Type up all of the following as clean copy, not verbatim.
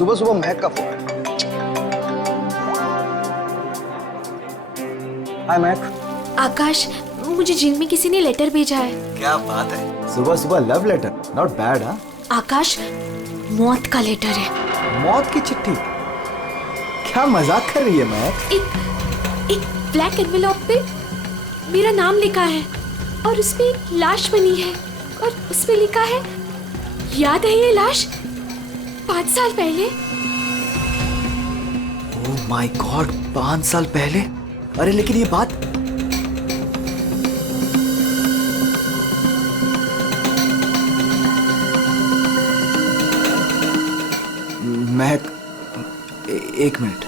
सुबह सुबह महक का फोन। हाय महक। आकाश, मुझे जिम में किसी ने लेटर भेजा है। क्या बात है, सुबह सुबह लव लेटर, नॉट बैड। हाँ आकाश, मौत का लेटर है। मौत की चिट्ठी? क्या मजाक कर रही है महक? एक ब्लैक एनवेलप पे मेरा नाम लिखा है और उसमें एक लाश बनी है और उसमें लिखा है, याद है ये लाश 5 साल पहले? ओह माय गॉड, 5 साल पहले? अरे लेकिन ये बात महक, एक मिनट।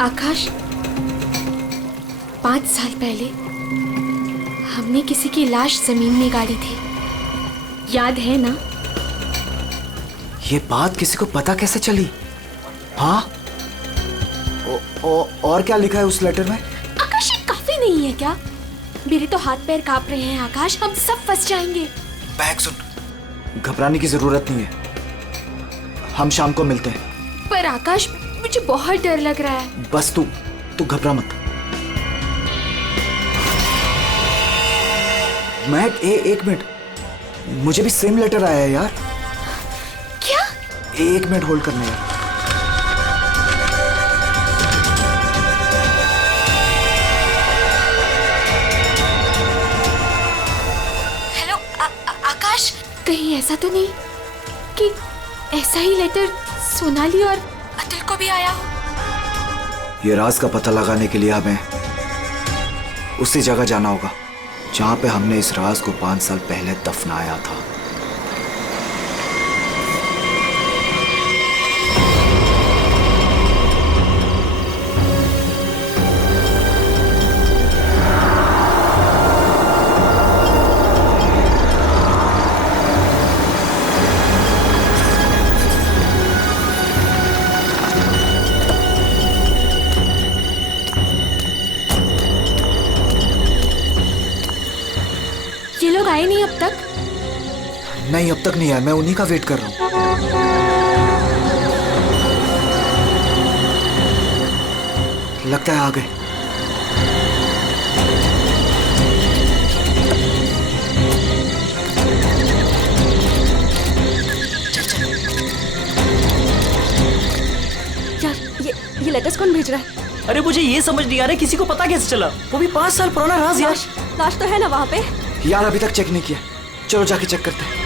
आकाश, 5 साल पहले हमने किसी की लाश जमीन में गाड़ी थी, याद है ना? ये बात किसी को पता कैसे चली? हाँ, और क्या लिखा है उस लेटर में? आकाश, ये काफी नहीं है क्या? मेरे तो हाथ पैर कांप रहे हैं आकाश, हम सब फंस जाएंगे। बैग सुन, घबराने की जरूरत नहीं है, हम शाम को मिलते हैं। पर आकाश, मुझे बहुत डर लग रहा है। बस तू घबरा मत। महक, एक मिनट, मुझे भी सेम लेटर आया है यार। क्या? एक मिनट होल्ड करना यार। हेलो आकाश, कहीं ऐसा तो नहीं कि ऐसा ही लेटर सोनाली और अतुल को भी आया हो? ये राज का पता लगाने के लिए हमें उसी जगह जाना होगा जहां पे हमने इस राज को 5 साल पहले दफनाया था। ये लोग आए नहीं अब तक? नहीं, अब तक नहीं आया, मैं उन्हीं का वेट कर रहा हूं। लगता है आ गए। यार, ये लेटर्स कौन भेज रहा है? अरे मुझे ये समझ नहीं आ रहा किसी को पता कैसे चला, वो भी 5 साल पुराना राज यार। लाश तो है ना वहाँ पे? यार अभी तक चेक नहीं किया, चलो जाके चेक करते हैं।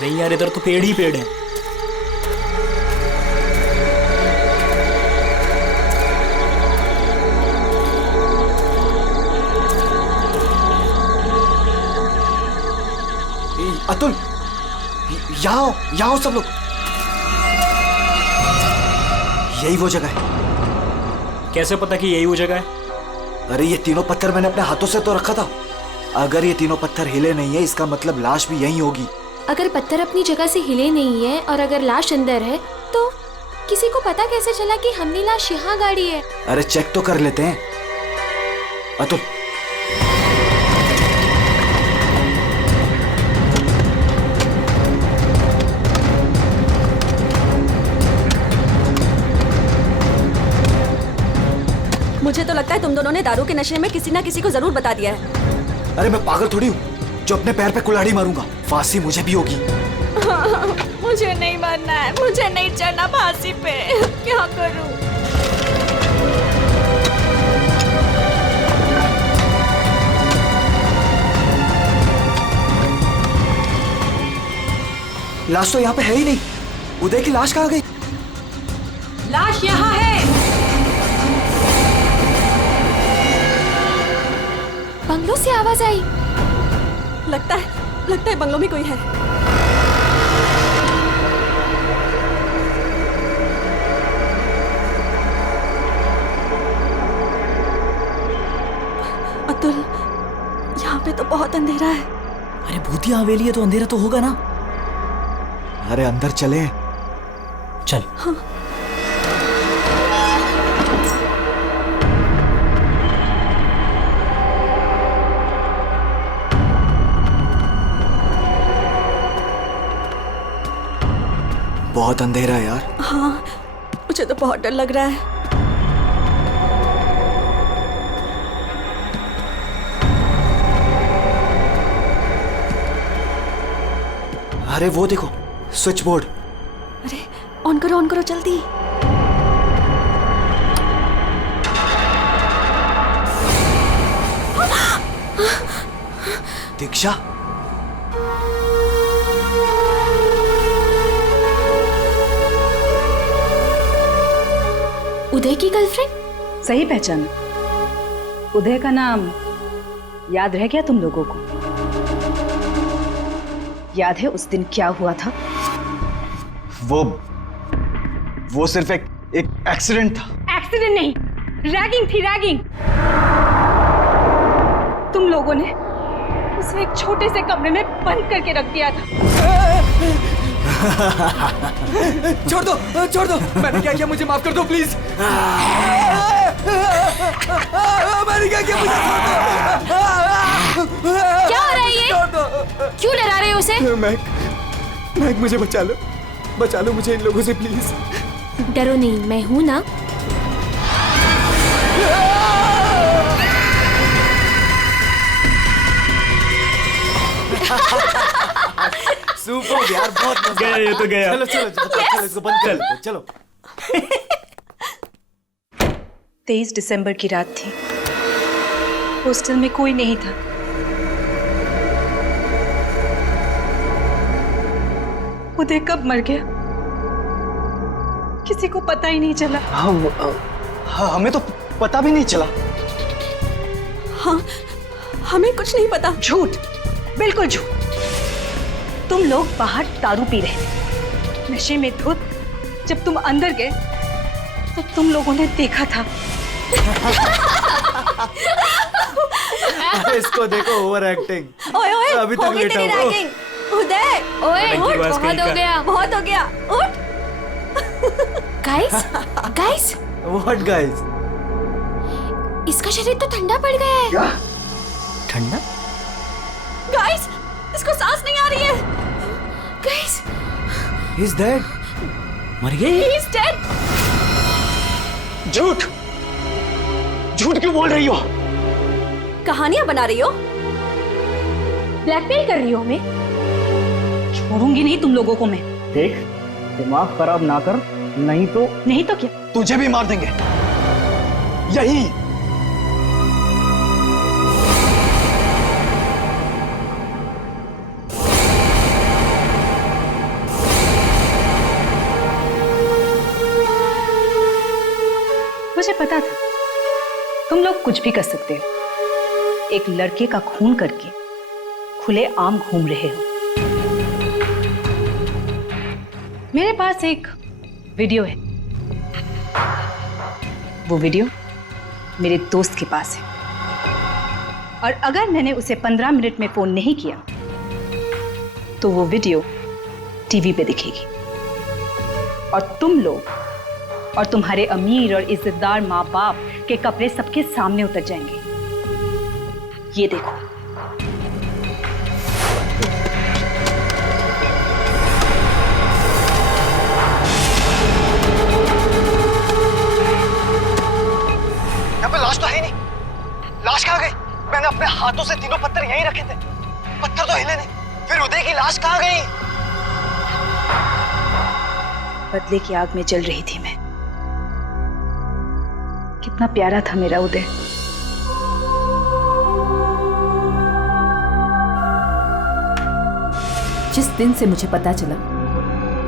नहीं यार, इधर तो पेड़ ही पेड़ है। अतुल, यहाँ आओ सब लोग। यही वो जगह है। कैसे पता कि यही वो जगह है? अरे ये तीनों पत्थर मैंने अपने हाथों से तो रखा था। अगर ये तीनों पत्थर हिले नहीं है, इसका मतलब लाश भी यहीं होगी। अगर पत्थर अपनी जगह से हिले नहीं है और अगर लाश अंदर है, तो किसी को पता कैसे चला कि हमने लाश यहाँ गाड़ी है? अरे चेक तो कर लेते हैं। अतुल, मुझे तो लगता है तुम दोनों ने दारू के नशे में किसी ना किसी को जरूर बता दिया है। अरे मैं पागल थोड़ी हूँ जो अपने पैर पे कुल्हाड़ी मारूंगा। फांसी मुझे भी होगी। मुझे नहीं मरना है, मुझे नहीं चढ़ना फांसी पे। क्या करूं? लाश तो यहाँ पे है ही नहीं। उदय की लाश कहाँ गई? लाश यहाँ है। बंगलों से आवाज आई। लगता है बंगलों में कोई है। अतुल, यहाँ पे तो बहुत अंधेरा है। अरे भूतिया हवेली है तो अंधेरा तो होगा ना। अरे अंदर चले। चल। हाँ। बहुत अंधेरा है यार। हाँ, मुझे तो बहुत डर लग रहा है। अरे वो देखो, स्विच बोर्ड। अरे ऑन करो जल्दी। दीक्षा, उदय की गर्लफ्रेंड? सही पहचान। उदय का नाम याद रह गया तुम लोगों को? याद है उस दिन क्या हुआ था? वो सिर्फ एक एक्सीडेंट था। एक्सीडेंट नहीं, रैगिंग थी, रैगिंग। तुम लोगों ने उसे एक छोटे से कमरे में बंद करके रख दिया था। छोड़ दो, मैंने क्या किया, मुझे माफ कर दो प्लीज। मैंने क्या किया, मुझे छोड़ दो। क्या हो रहा है ये? क्यों डरा रहे हो उसे? मैक, मुझे बचा लो मुझे इन लोगों से प्लीज। डरो नहीं, मैं हूं ना। सुपर यार, बहुत मजा गया ये तो गया। चलो इसको बंद कर दो, चलो। 23 दिसंबर की रात थी। हॉस्टल में कोई नहीं था। उदय कब मर गया किसी को पता ही नहीं चला। हाँ, हमें तो पता भी नहीं चला। हाँ, हमें कुछ नहीं पता। झूठ, बिल्कुल झूठ। तुम लोग बाहर दारू पी रहे थे, नशे में धुत। जब तुम अंदर गए तो तुम लोगों ने देखा था। इसको देखो, ओवर एक्टिंग। ओए अभी तक हो गई लेटा तेरी हुआ। रैगिंग। उदय, ओए बड़ंगी उठ, बाज कहीं बहुत हो गया। उठ। Guys, what guys? इसका शरीर तो ठंडा पड़ गया है। ठंडा? गाइस, इसको सांस नहीं आ रही है। Guys, he is dead. मर गई? He is dead। झूठ क्यों बोल रही हो? कहानियां बना रही हो? ब्लैकमेल कर रही हो हमें? छोड़ूंगी नहीं तुम लोगों को मैं। देख, दिमाग खराब ना कर, नहीं तो क्या? तुझे भी मार देंगे यही। मुझे पता था तुम लोग कुछ भी कर सकते हो। एक लड़के का खून करके खुले आम घूम रहे हो। मेरे पास एक वीडियो है। वो वीडियो मेरे दोस्त के पास है, और अगर मैंने उसे 15 मिनट में फोन नहीं किया तो वो वीडियो टीवी पे दिखेगी, और तुम लोग और तुम्हारे अमीर और इज्जतदार माँ बाप के कपड़े सबके सामने उतर जाएंगे। ये देखो। यहाँ पे लाश तो है नहीं। लाश कहाँ गई? मैंने अपने हाथों से तीनों पत्थर यहीं रखे थे, पत्थर तो हिले नहीं। फिर उदय की लाश कहाँ गई? बदले की आग में जल रही थी मैं। कितना प्यारा था मेरा उदय। जिस दिन से मुझे पता चला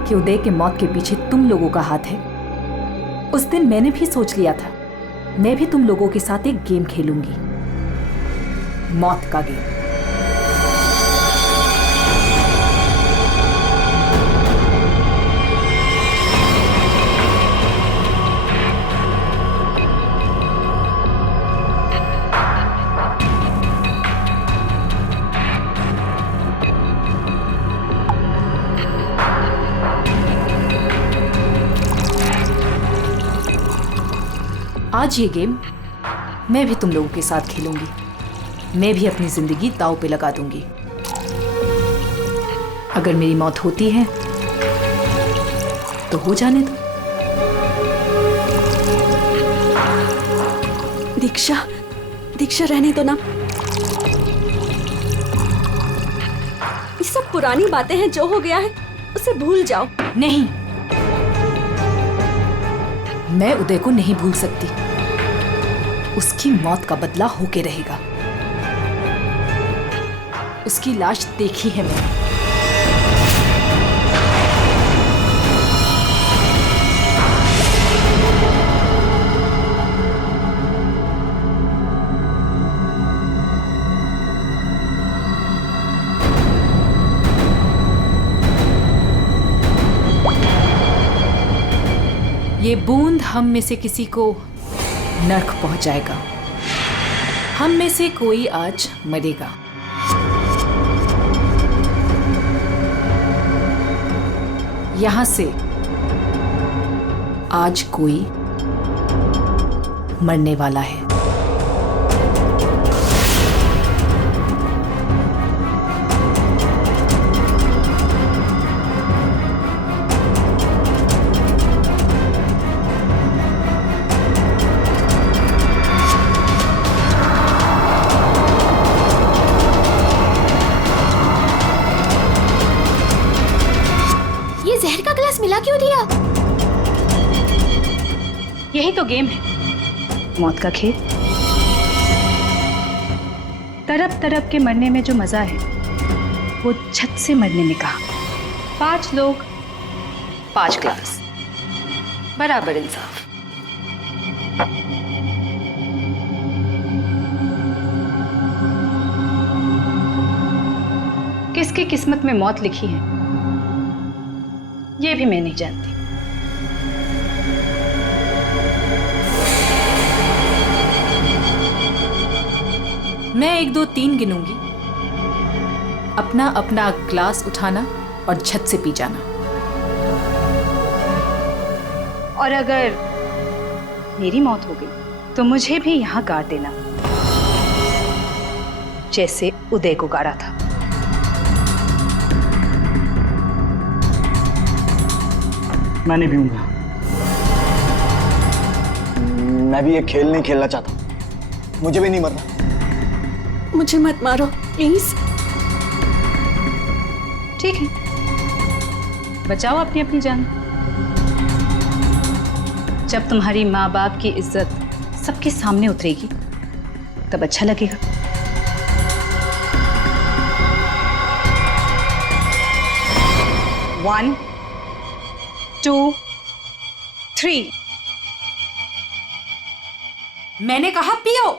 कि कि उदय के मौत के पीछे तुम लोगों का हाथ है, उस दिन मैंने भी सोच लिया था मैं भी तुम लोगों के साथ एक गेम खेलूंगी, मौत का गेम। आज ये गेम मैं भी तुम लोगों के साथ खेलूंगी। मैं भी अपनी जिंदगी दांव पे लगा दूंगी। अगर मेरी मौत होती है तो हो जाने दो। दीक्षा, दीक्षा रहने दो ना। ये सब पुरानी बातें हैं, जो हो गया है उसे भूल जाओ। नहीं, मैं उदय को नहीं भूल सकती। उसकी मौत का बदला होके रहेगा। उसकी लाश देखी है मैंने। ये बूंद हम में से किसी को नर्क पहुंचाएगा। हम में से कोई आज मरेगा। यहां से आज कोई मरने वाला है। मिला क्यों दिया? यही तो गेम है, मौत का खेल। तड़प तड़प के मरने में जो मजा है वो छत से मरने में कहा। 5 लोग 5 ग्लास, बराबर इंसाफ। किसकी किस्मत में मौत लिखी है ये भी मैं नहीं जानती। मैं 1 2 3 गिनूंगी। अपना अपना ग्लास उठाना और छत से पी जाना। और अगर मेरी मौत हो गई तो मुझे भी यहां गाड़ देना, जैसे उदय को गाड़ा था। मैं नहीं पीऊंगा। मैं भी ये खेल नहीं खेलना चाहता। मुझे भी नहीं मरना। मुझे मत मारो प्लीज। ठीक है, बचाओ अपनी अपनी जान। जब तुम्हारी माँ बाप की इज्जत सबके सामने उतरेगी तब अच्छा लगेगा। One, 2, 3। मैंने कहा पियो।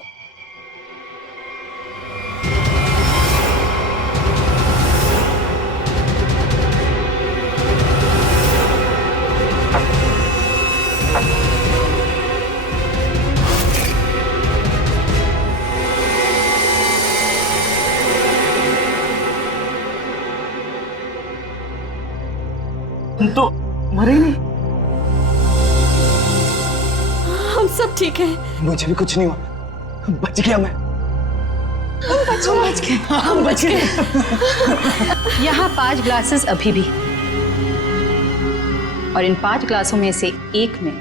तुम तो मरे ही नहीं। हम सब ठीक हैं। मुझे भी कुछ नहीं हुआ, बच गया मैं। हम बच गए। यहाँ 5 ग्लासेस अभी भी, और इन 5 ग्लासों में से एक में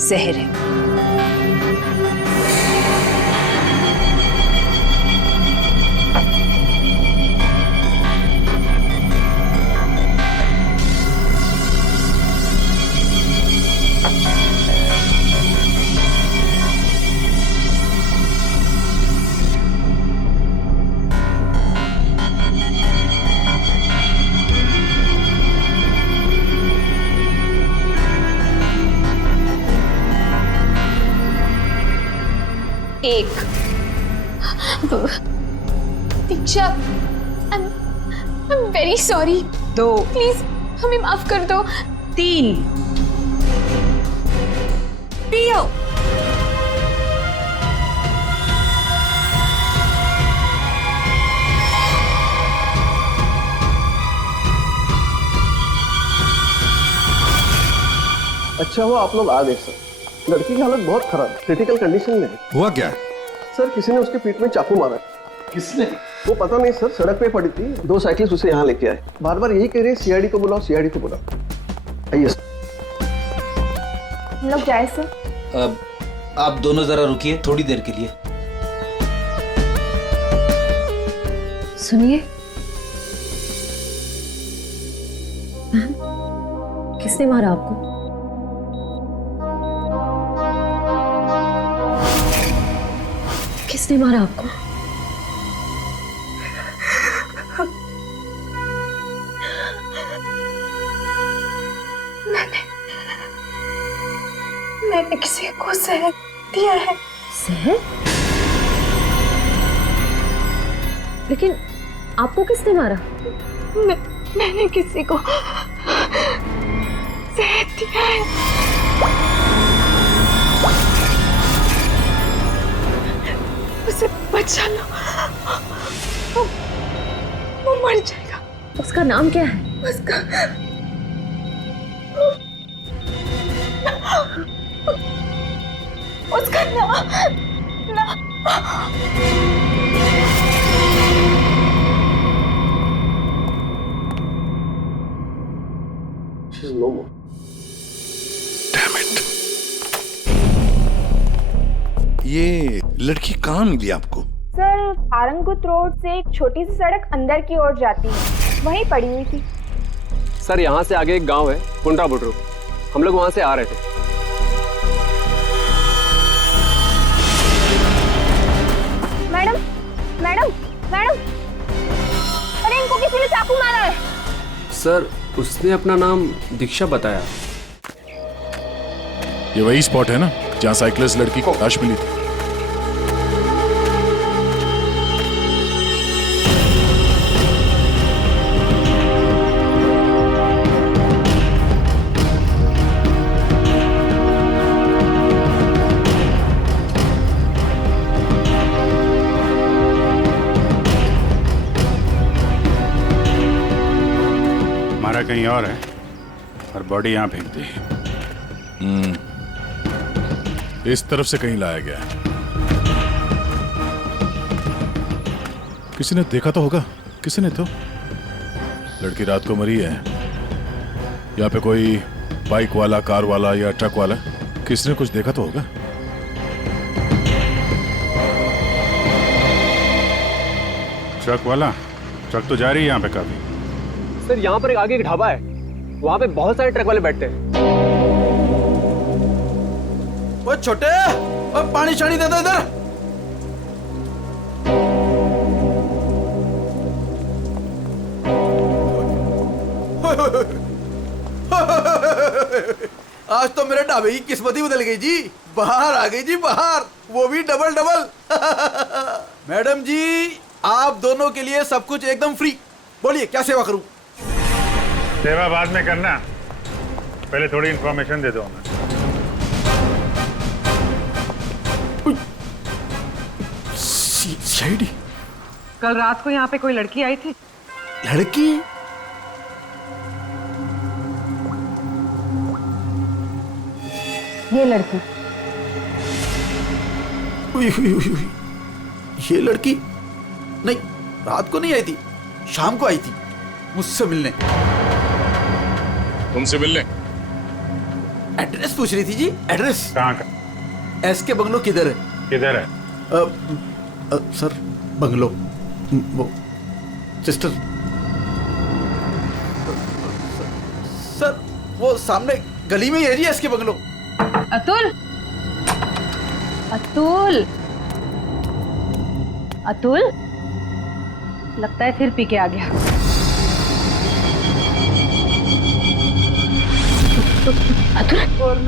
जहर है। 1। दीक्षा, I'm very sorry. 2। प्लीज हमें माफ कर दो। 3। पियो। अच्छा हुआ आप लोग आ गए सर। लड़की की हालत बहुत खराब, क्रिटिकल कंडीशन में है। हुआ क्या है? सर किसी ने उसके पीठ में चाकू मारा है। किसने? वो पता नहीं सर, सड़क पे पड़ी थी, 2 साइकिलिस्ट उसे यहाँ लेके आए। बार बार यही कह रहे हैं सीआईडी को बुलाओ, सीआईडी को बुलाओ। आइए सर। हम लोग जाए सर? आप दोनों जरा रुकिए थोड़ी देर के लिए। सुनिए, किसने मारा आपको? किसने मारा आपको? मैंने किसी को जहर दिया है। जहर? लेकिन आपको किसने मारा? मैंने किसी को जहर दिया है। उसे बचा लो, वो मर जाएगा। उसका नाम क्या है? उसका नाम She's no more. Damn it. ये लड़की कहाँ मिली आपको? सर, आरंगपुर रोड से एक छोटी सी सड़क अंदर की ओर जाती है, वहीं पड़ी हुई थी। सर यहाँ से आगे एक गांव है कुंडा बुटरू, हम लोग वहां से आ रहे थे। मैडम मैडम मैडम, अरे इनको किसी ने चाकू मारा है। सर उसने अपना नाम दीक्षा बताया। ये वही स्पॉट है ना जहाँ साइकिलिस्ट लड़की को लाश मिली थी? मारा कहीं और है और बॉडी यहाँ फेंक दी। इस तरफ से कहीं लाया गया है। किसी ने देखा तो होगा। किसी ने तो। लड़की रात को मरी है। यहाँ पे कोई बाइक वाला, कार वाला या ट्रक वाला, किसी ने कुछ देखा तो होगा। ट्रक वाला? ट्रक तो जा रही है यहाँ पे काफी। सर यहाँ पर एक आगे एक ढाबा है, वहाँ पे बहुत सारे ट्रक वाले बैठते हैं। वो छोटे, वो पानी शानी दे दो इधर। आज तो मेरे ढाबे की किस्मत ही बदल गई जी। बाहर आ गई जी, बाहर, वो भी डबल डबल। मैडम जी, आप दोनों के लिए सब कुछ एकदम फ्री। बोलिए क्या सेवा करूं? सेवा बाद में करना, पहले थोड़ी इंफॉर्मेशन दे दो हमें। सीआईडी? कल रात को यहाँ पे कोई लड़की आई थी? लड़की? ये लड़की। ये लड़की? नहीं, रात को नहीं आई थी, शाम को आई थी मुझसे मिलने। तुमसे मिलने? एड्रेस पूछ रही थी जी। एड्रेस कहाँ का? एसके बंगलो किधर है? किधर है? सर बंगलो, वो सिस्टर, सर वो सामने गली में ही है जी एसके बंगलो। अतुल, अतुल, अतुल, लगता है फिर पी के आ गया। अतुल,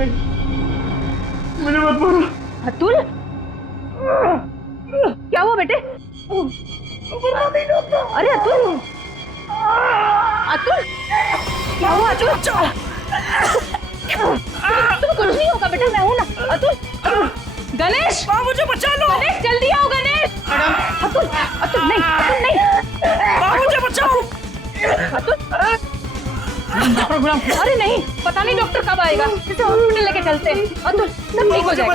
मुझे मत मारो। अतुल, क्या हुआ बेटे? अरे अतुल, अतुल क्या हुआ अतुल? तुम कुछ नहीं होगा बेटा, मैं हूं ना। अतुल, गणेश मुझे बचा लो। गणेश जल्दी आओ गणेश। अतुल, अतुल नहीं, अतुल नहीं, मुझे बचाओ। अतुल अरे नहीं, पता नहीं डॉक्टर कब आएगा, इसे हॉस्पिटल लेके चलते हैं। अतुल सब ठीक हो जाएगा।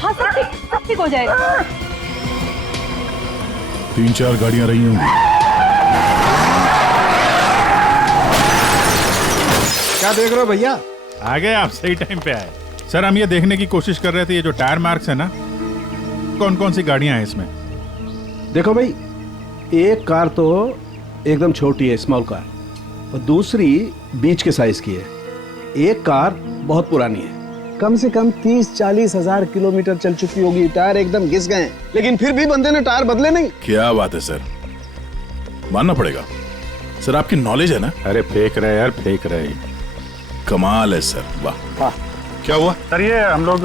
हाँ सब ठीक हो जाएगा। 3-4 गाड़ियां रही होंगी। क्या देख रहे हो भैया? आ गए आप, सही टाइम पे आए। सर हम ये देखने की कोशिश कर रहे थे ये जो टायर मार्क्स है ना, कौन कौन सी गाड़ियां हैं इसमें। देखो भाई, एक कार तो एकदम छोटी है, स्मॉल कार, और दूसरी बीच के साइज की है। एक कार बहुत पुरानी है, कम से कम 30-40 हजार किलोमीटर चल चुकी होगी, टायर एकदम घिस गए, लेकिन फिर भी बंदे ने टायर बदले नहीं। क्या बात है सर, मानना पड़ेगा सर, आपकी नॉलेज है ना। अरे फेंक रहे यार, फेंक रहे। कमाल है सर, वाह। क्या हुआ सर? ये हम लोग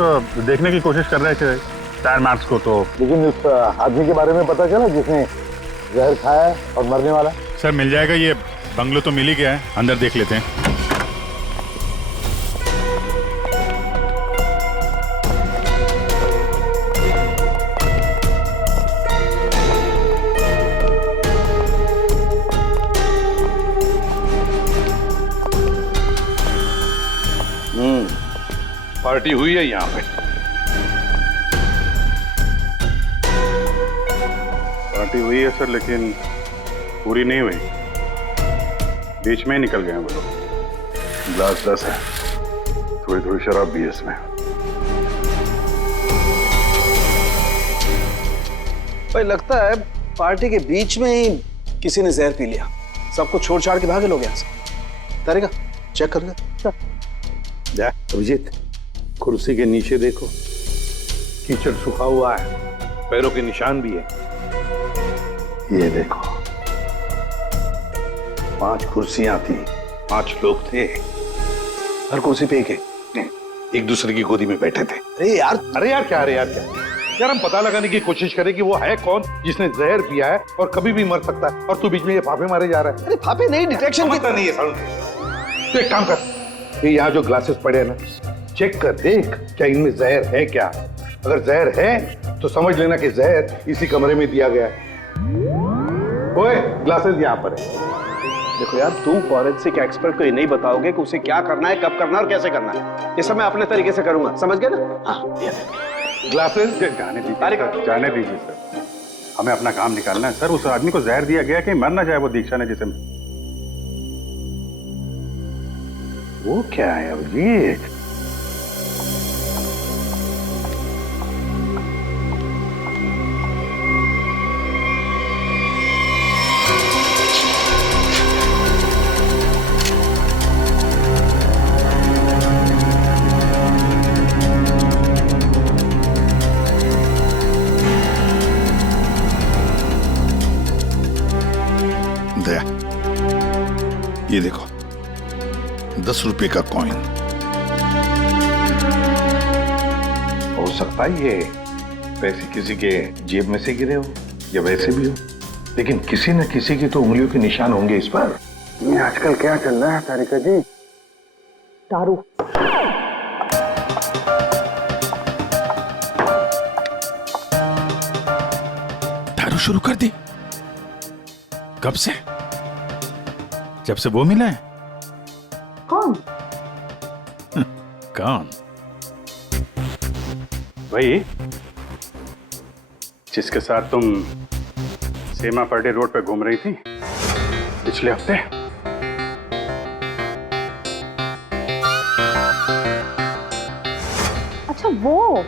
देखने की कोशिश कर रहे थे टायर मार्क्स को, तो लेकिन उस आदमी के बारे में पता चला जिसने जहर खाया है और मरने वाला? सर मिल जाएगा, ये बंगलो तो मिल ही गया है, अंदर देख लेते हैं। पार्टी हुई है यहाँ पे। पार्टी हुई है सर, लेकिन पूरी नहीं हुई, बीच में ही निकल गए हैं वो लोग। ग्लास 10 है, थोड़ी थोड़ी शराब भी है इसमें। भाई लगता है पार्टी के बीच में ही किसी ने जहर पी लिया, सबको छोड़ छाड़ के भागे लोग यहाँ से। तारिका चेक कर ले। अभिजीत, कुर्सी के नीचे देखो, कीचड़ सूखा हुआ है, पैरों के निशान भी है। ये देखो, 5 कुर्सियां थी, 5 लोग थे, हर कुर्सी पे एक दूसरे की गोदी में बैठे थे। अरे यार क्या यार, हम पता लगाने की कोशिश करें कि वो है कौन जिसने जहर पिया है और कभी भी मर सकता है, और तू बीच में ये फाफे मारे जा रहा है। अरे फाफे नहीं, डिटेक्शन पता नहीं है साउंड। तो एक काम कर, ये यहाँ जो ग्लासेस पड़े हैं ना, चेक कर देख क्या इनमें जहर है क्या। अगर जहर है तो समझ लेना कि जहर इसी कमरे में दिया गया है। ओए, ग्लासेस यहाँ पर है। देखो यार, तुम फॉरेंसिक एक्सपर्ट को ये नहीं बताओगे कि उसे क्या करना है, कब करना है और कैसे करना है। ये सब मैं अपने तरीके से करूंगा, समझ गए ना? हाँ, ग्लासेस जाने दीजिए सर, हमें अपना काम निकालना है। सर उस आदमी को जहर दिया गया कि मर ना जाए वो दीक्षा ने जिसे। वो क्या है अभिजीत? दया, ये देखो 10 रुपए का कॉइन। हो सकता है ये पैसे किसी के जेब में से गिरे हो या वैसे भी हो, लेकिन किसी न किसी की तो उंगलियों के निशान होंगे इस पर। ये आजकल क्या चल रहा है तारिका जी? दारू। दारू शुरू कर दी? कब से? जब से वो मिला है? कौन? कौन? वही जिसके साथ तुम सेमा पर्डे रोड पे घूम रही थी पिछले हफ्ते। अच्छा वो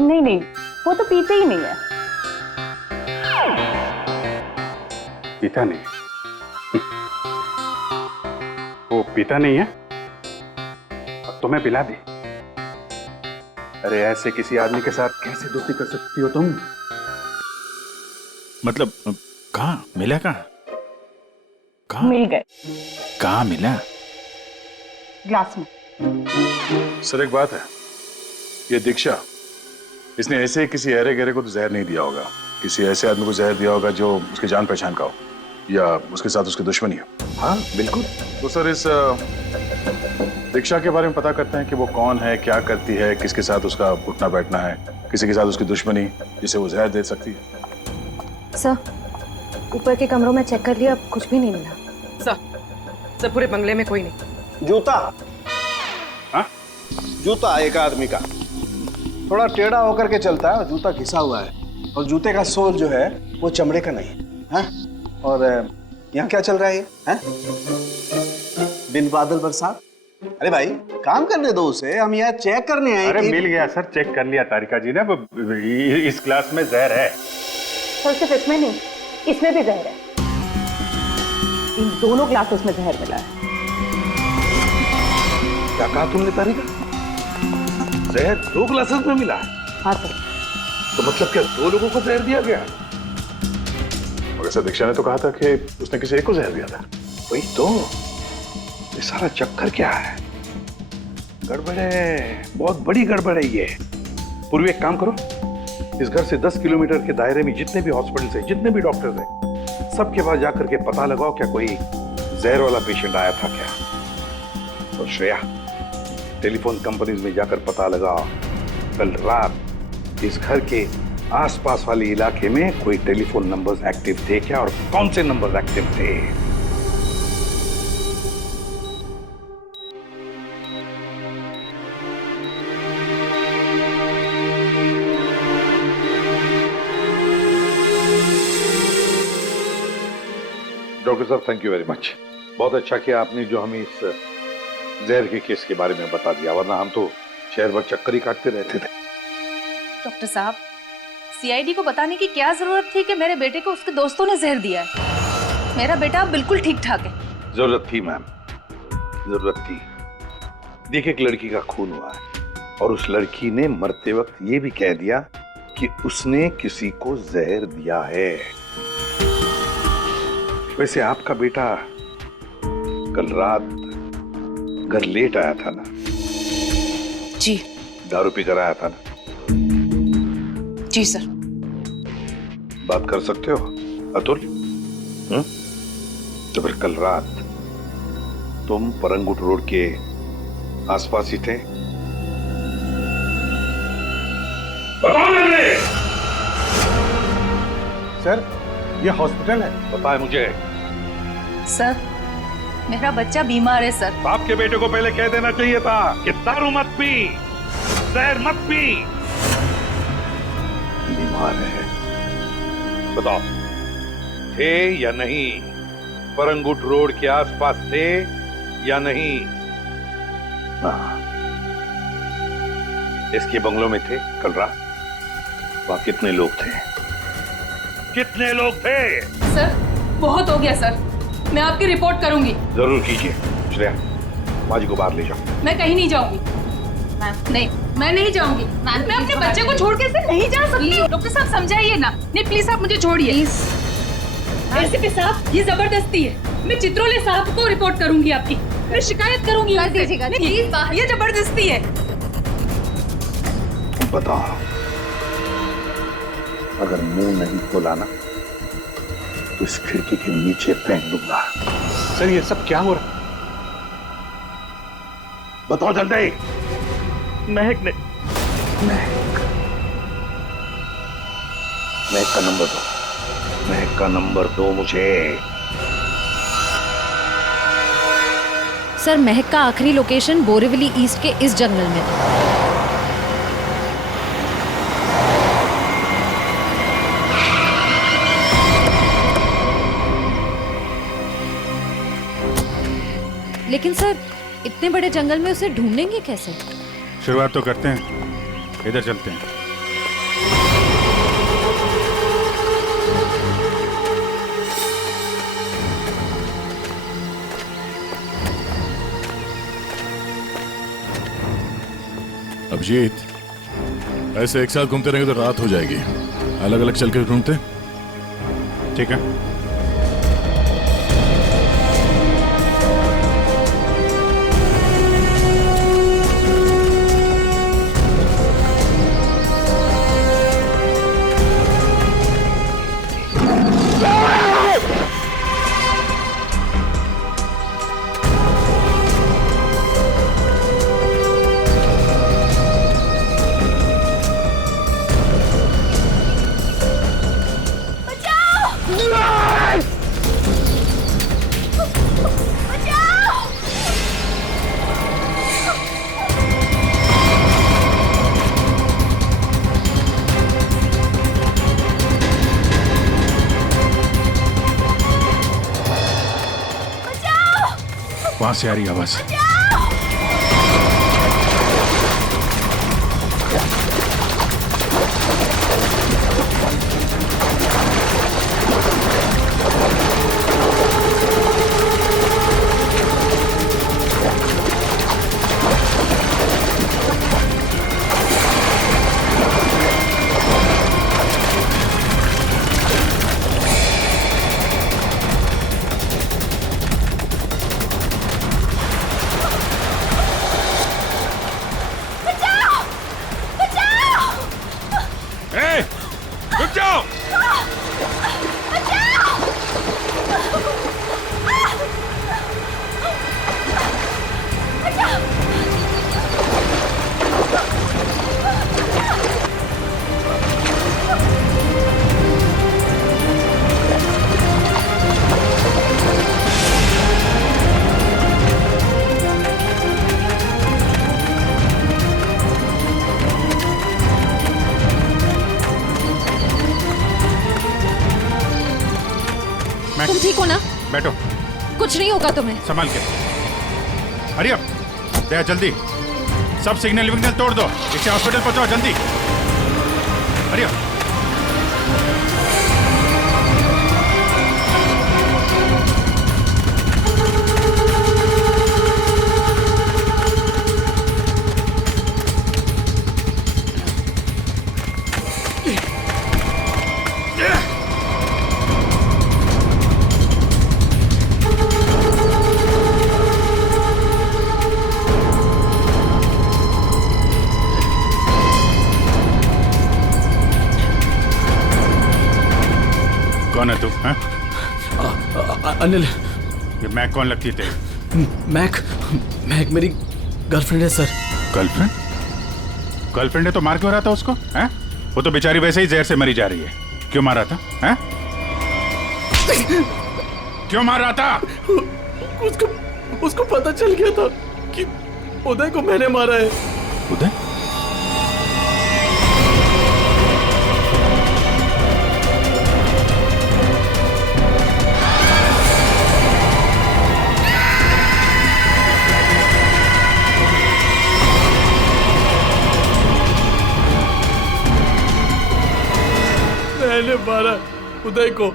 नहीं, वो तो पीते ही नहीं है। पीता नहीं? वो पीता नहीं है? अब तुम्हें पिला दी? अरे ऐसे किसी आदमी के साथ कैसे दोस्ती कर सकती हो तुम? मतलब कहाँ मिला? कहाँ मिल गए। कहाँ मिला? ग्लास में। सर एक बात है, ये दीक्षा इसने ऐसे किसी अहरे गहरे को तो जहर नहीं दिया होगा, किसी ऐसे आदमी को जहर दिया होगा जो उसकी जान पहचान का हो या उसके साथ उसकी दुश्मनी हो। हाँ बिल्कुल। तो सर इस दीक्षा के बारे में पता करते हैं कि वो कौन है, क्या करती है, किसके साथ उसका उठना बैठना है, किसी के साथ उसकी दुश्मनी जिसे वो जहर दे सकती है। सर, ऊपर के कमरों में चेक कर लिया, कुछ भी नहीं मिला। सर पूरे बंगले में कोई नहीं। जूता, हाँ जूता एक आदमी का थोड़ा टेढ़ा होकर के चलता है और जूता घिसा हुआ है और जूते का सोल जो है वो चमड़े का नहीं है। हाँ? और यहाँ क्या चल रहा है ये? हाँ? बिन बादल बरसात। अरे भाई काम करने दो उसे, हम यहाँ चेक करने आए। अरे मिल गया सर, चेक कर लिया तारिका जी ने, इस ग्लास में जहर है। सर सिर्फ इसमें नहीं, इसमें भी जहर है। इन दोनों ग्लासेस में जहर मिला है। क्या कहा तुमने तारिका? जहर 2 ग्लासेस में मिला है? हाँ सर। तो मतलब क्या 2 लोगों को जहर दिया गया? मगर सर दीक्षा ने तो कहा था कि उसने किसी एक को जहर दिया था। वही तो, ये सारा चक्कर क्या है? गड़बड़ है, बहुत बड़ी गड़बड़ है ये। पूर्वी एक काम करो, इस घर से 10 किलोमीटर के दायरे में जितने भी हॉस्पिटल्स हैं, जितने भी डॉक्टर्स हैं, सबके पास जाकर के पता लगाओ क्या कोई जहर वाला पेशेंट आया था क्या। और श्रेया, टेलीफोन कंपनीज में जाकर पता लगाओ कल रात इस घर के आसपास वाले इलाके में कोई टेलीफोन नंबर्स एक्टिव थे क्या और कौन से नंबर्स एक्टिव थे। डॉक्टर साहब थैंक यू वेरी मच, बहुत अच्छा किया आपने जो हमें इस जहर के केस के बारे में बता दिया, वरना हम तो शहर भर चक्कर ही काटते रहते थे। डॉक्टर साहब, सीआईडी को बताने की क्या जरूरत थी कि मेरे बेटे को उसके दोस्तों ने जहर दिया है। मेरा बेटा बिल्कुल ठीक ठाक है। जरूरत थी मैम, जरूरत थी। देखिए एक लड़की का खून हुआ है और उस लड़की ने मरते वक्त ये भी कह दिया कि उसने किसी को जहर दिया है। वैसे आपका बेटा कल रात घर लेट आया था ना? जी। दारू पी कर आया था ना? जी सर। बात कर सकते हो अतुल? तो फिर कल रात तुम परंगुट रोड के आसपास ही थे? सर ये हॉस्पिटल है। पता है मुझे। सर मेरा बच्चा बीमार है सर। आपके बेटे को पहले कह देना चाहिए था कि दारू मत पी, जहर मत पी। बीमार है, बताओ थे या नहीं? परंगुट रोड के आसपास थे या नहीं? इसके बंगलों में थे कल रात? वहां कितने लोग थे? कितने लोग थे? सर बहुत हो गया सर, मैं आपकी रिपोर्ट करूंगी। जरूर कीजिए। श्रेया, माँ जी को बाहर ले जाओ। मैं कहीं नहीं जाऊंगी। नहीं, मैं नहीं जाऊंगी। मैं अपने बच्चे को छोड़ के ऐसे नहीं जा सकती। डॉक्टर साहब समझाइए ना। नहीं प्लीज आप मुझे छोड़िए। एसीपी साहब ये जबरदस्ती है। मैं चित्रोले साहब को रिपोर्ट करूंगी आपकी। मैं शिकायत करूंगी। ये जबरदस्ती है। बताओ, अगर मुंह नहीं खोला ना तो इस खिड़की के नीचे फेंक दूंगा। सर ये सब क्या हो रहा? बताओ जल्दी। महक ने महक का नंबर दो, महक का नंबर दो मुझे। सर महक का आखिरी लोकेशन बोरीवली ईस्ट के इस जंगल में। लेकिन सर इतने बड़े जंगल में उसे ढूंढेंगे कैसे? शुरुआत तो करते हैं, इधर चलते हैं। अभिजीत, ऐसे एक साथ घूमते रहेंगे तो रात हो जाएगी। अलग अलग चल के ढूंढते। ठीक है। कहां से आ रही आवाज? रुक जाओ! तुम ठीक हो ना? बैठो। कुछ नहीं होगा तुम्हें। संभाल के। हरी अप, दया जल्दी। सब सिग्नल विग्नल तोड़ दो, इसे हॉस्पिटल पहुंचाओ जल्दी। Hurry up. कौन है तू? अनिल। ये मैक कौन लगती है तेरी? मैक मेरी गर्लफ्रेंड है सर। गर्लफ्रेंड? गर्लफ्रेंड है तो मार क्यों रहा था उसको? हैं? वो तो बेचारी वैसे ही जहर से मरी जा रही है। क्यों मार रहा था? हैं? क्यों मार रहा था? उसको पता चल गया था कि उदय को मैंने मारा है। उदय? मैंने मारा उदय को।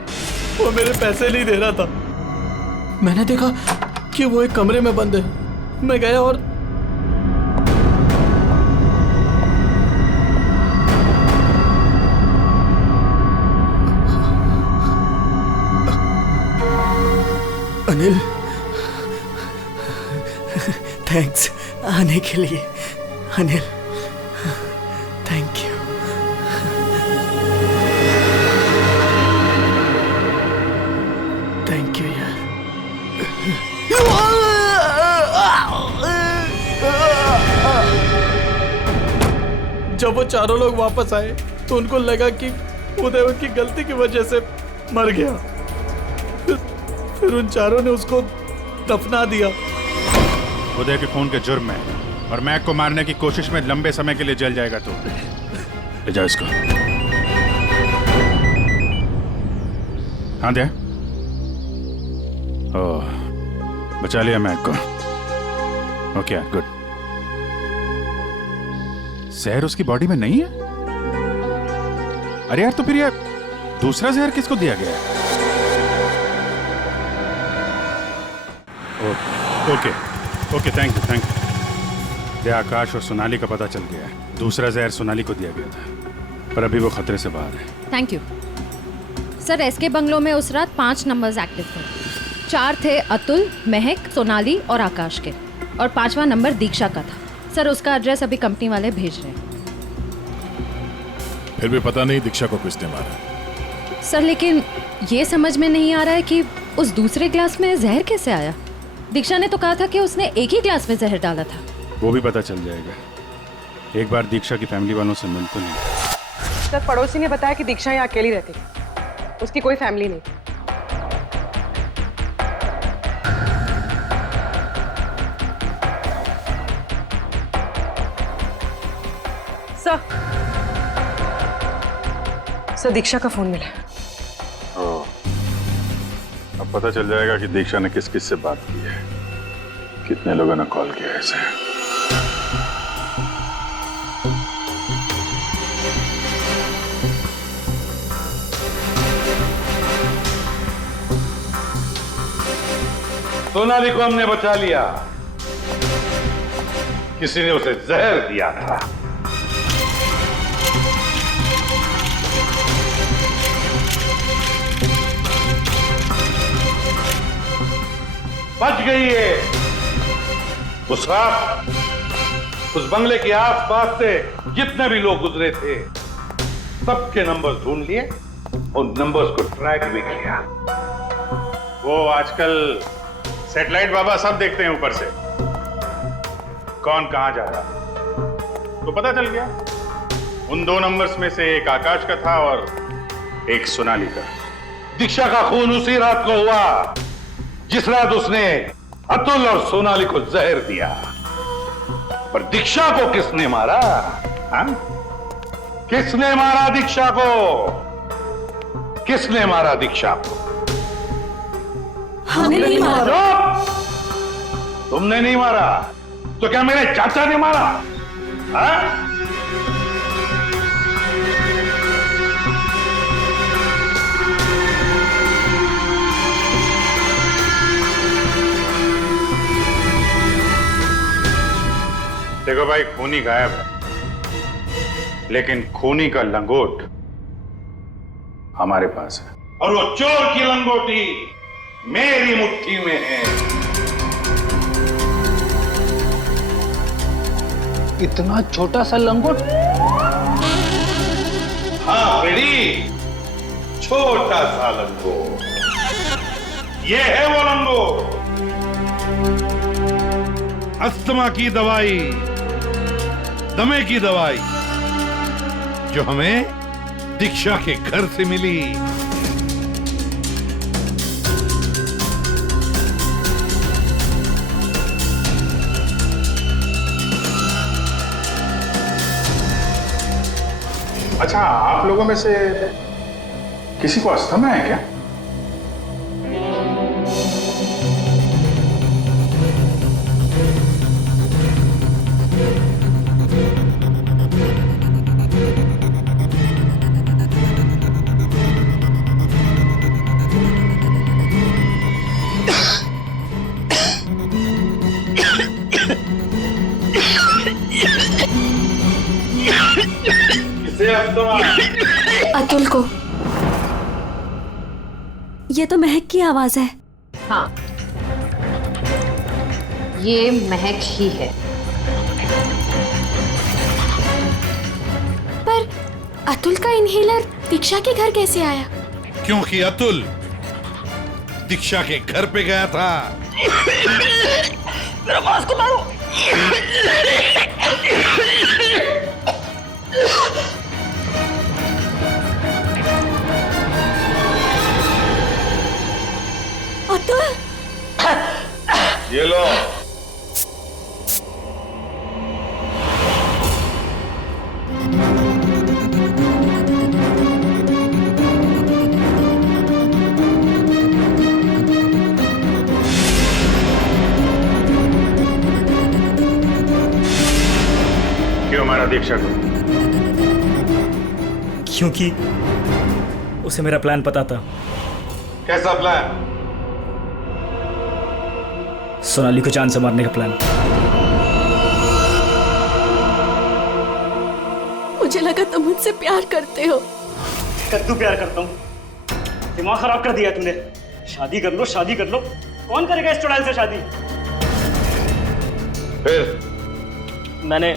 वो मेरे पैसे नहीं दे रहा था। मैंने देखा कि वो एक कमरे में बंद है। मैं गया और अनिल, थैंक्स आने के लिए। Anil, thank you. Thank you यार। जब वो चारों लोग वापस आए तो उनको लगा कि उदय की गलती की वजह से मर गया। फिर उन चारों ने उसको दफना दिया। उदय के खून के जुर्म में और मैक को मारने की कोशिश में लंबे समय के लिए जल जाएगा तू। ले जाओ इसको। हाँ दे। ओह, बचा लिया मैक को। Okay, good. जहर उसकी बॉडी में नहीं है? अरे यार, तो फिर यार दूसरा जहर किसको दिया गया है? Okay okay, thank you. Akash और सोनाली का पता चल गया है। दूसरा जहर सोनाली को दिया गया था, पर अभी वो खतरे से बाहर है। Thank you sir. SK bungalow में उस रात 5 नंबर्स एक्टिव थे। 4 थे अतुल, महक, सोनाली और आकाश के, और 5वां नंबर दीक्षा का था। सर, उसका एड्रेस अभी कंपनी वाले भेज रहे हैं। फिर भी पता नहीं दीक्षा को किसने मारा। सर, लेकिन ये समझ में नहीं आ रहा है कि उस दूसरे ग्लास में जहर कैसे आया। दीक्षा ने तो कहा था कि उसने एक ही ग्लास में जहर डाला था। वो भी पता चल जाएगा। एक बार दीक्षा की फैमिली वालों से मिल तो नहीं। सर, पड़ोसी ने बताया कि दीक्षा यहाँ अकेली रहती है। उसकी कोई फैमिली नहीं। सर, दीक्षा का फोन मिला। अब पता चल जाएगा कि दीक्षा ने किस किस से बात की है। कितने लोगों ने कॉल किया इसे? सोनाली को हमने बचा लिया। किसी ने उसे जहर दिया था। बच गई है। उस रात उस बंगले के आसपास से जितने भी लोग गुजरे थे सबके नंबर ढूंढ लिए और नंबर्स को ट्रैक भी किया। वो आजकल सैटेलाइट बाबा सब देखते हैं ऊपर से, कौन कहां जा रहा। तो पता चल गया उन 2 नंबर्स में से एक आकाश का था और एक सोनाली का। दीक्षा का खून उसी रात को हुआ जिस रात उसने अतुल और सोनाली को जहर दिया। पर दीक्षा को किसने मारा? हाँ? किसने मारा दीक्षा को? किसने मारा दीक्षा को? हमने नहीं मारा। तुमने नहीं मारा तो क्या मेरे चाचा ने मारा? हाँ? देखो भाई, खूनी गायब है, लेकिन खूनी का लंगोट हमारे पास है। और वो चोर की लंगोटी मेरी मुट्ठी में है। इतना छोटा सा लंगोट? हाँ फ्रेडी, छोटा सा लंगोट। ये है वो लंगोट। अस्थमा की दवाई, दमे की दवाई जो हमें दीक्षा के घर से मिली। अच्छा, आप लोगों में से किसी को अस्थमा है क्या? अतुल को। ये तो महक की आवाज है। हाँ, ये महक ही है। पर अतुल का इनहेलर दीक्षा के घर कैसे आया? क्योंकि अतुल दीक्षा के घर पे गया था। मेरा मास्क उतारो। अतुल, ये लो। क्यों मारा दीक्षा को? क्योंकि उसे मेरा प्लान पता था। कैसा प्लान? सोनाली को जान से मारने का प्लान। मुझे लगा तुम मुझसे प्यार करते हो। कद्दू प्यार करता हूँ? दिमाग खराब कर दिया तुमने। शादी कर लो, शादी कर लो। कौन करेगा इस चुड़ैल से शादी? फिर मैंने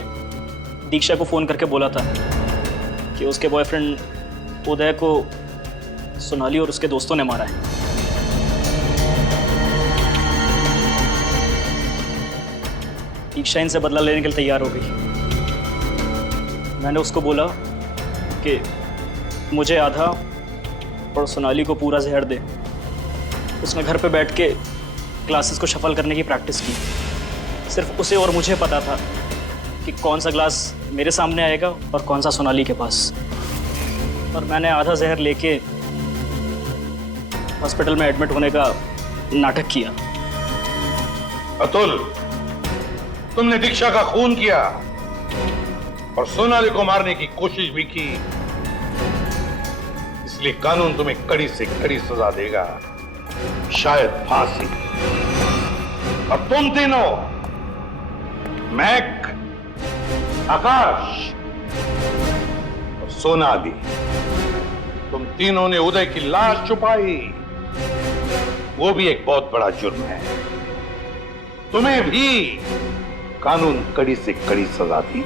दीक्षा को फोन करके बोला था कि उसके बॉयफ्रेंड उदय को सोनाली और उसके दोस्तों ने मारा है। दीक्षा इनसे बदला लेने के लिए तैयार हो गई। मैंने उसको बोला कि मुझे आधा और सोनाली को पूरा जहर दे। उसने घर पे बैठ के क्लासेस को शफल करने की प्रैक्टिस की। सिर्फ उसे और मुझे पता था कि कौन सा ग्लास मेरे सामने आएगा और कौन सा सोनाली के पास। और मैंने आधा जहर लेके हॉस्पिटल में एडमिट होने का नाटक किया। अतुल, तुमने दीक्षा का खून किया और सोनाली को मारने की कोशिश भी की, इसलिए कानून तुम्हें कड़ी से कड़ी सजा देगा, शायद फांसी। और तुम तीनों, मैक, आकाश और सोनाली, तुम तीनों ने उदय की लाश छुपाई, वो भी एक बहुत बड़ा जुर्म है। तुम्हें भी कानून कड़ी से कड़ी सजा दी।